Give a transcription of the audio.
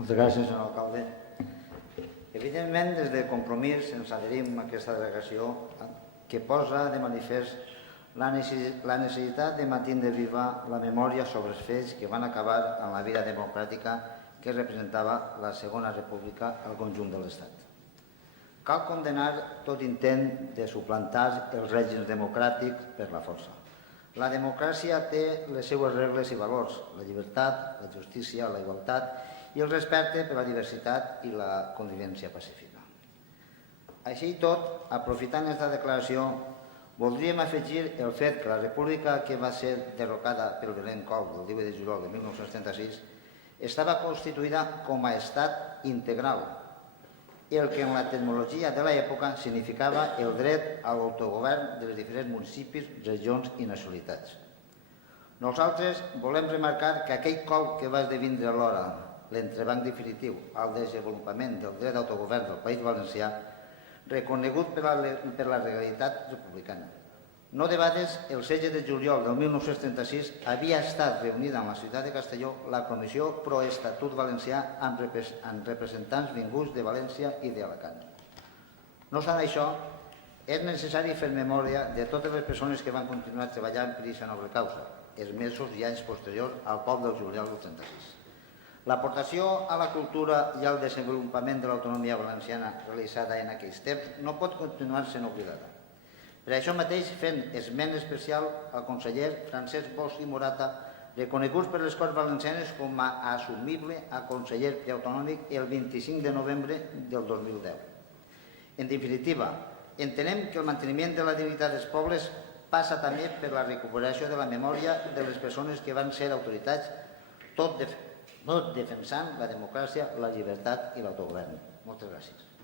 Moltes gràcies, senyor alcalde. Evidentment, des de Compromís ens adherim a aquesta delegació que posa de manifest la necessitat de mantenir viva la memòria sobre els fets que van acabar amb la vida democràtica que representava la Segona República al conjunt de l'Estat. Cal condenar tot intent de suplantar els règims democràtics per la força. La democràcia té les seues regles i valors, la llibertat, la justícia, la igualtat i el respecte per la diversitat i la convivència pacífica. Així i tot, aprofitant aquesta declaració, voldríem afegir el fet que la república que va ser derrocada pel violent cop del 18 de juliol de 1936 estava constituïda com a estat integral, el que en la tecnologia de l'època significava el dret a l'autogovern dels diferents municipis, regions i nacionalitats. Nosaltres volem remarcar que aquell cop que va esdevindre alhora l'entrebanc definitiu al desenvolupament del dret d'autogovern del País Valencià, reconegut per la legalitat republicana. No debades, el 16 de juliol del 1936 havia estat reunida en la ciutat de Castelló la Comissió Pro-Estatut Valencià amb representants vinguts de València i d'Alacant. No obstant això, és necessari fer memòria de totes les persones que van continuar treballant per aquesta noble causa, els mesos i anys posteriors al cop del juliol del 36. L'aportació a la cultura i al desenvolupament de l'autonomia valenciana realitzada en aquells temps no pot continuar sent oblidada. Per això mateix fent esment especial al conseller Francesc Bosch i Morata, reconeguts per les Corts Valencianes com a assumible a conseller preautonòmic el 25 de novembre del 2010. En definitiva, entenem que el manteniment de la dignitat dels pobles passa també per la recuperació de la memòria de les persones que van ser autoritats, tot defensant la democràcia, la llibertat i l'autogovern. Moltes gràcies.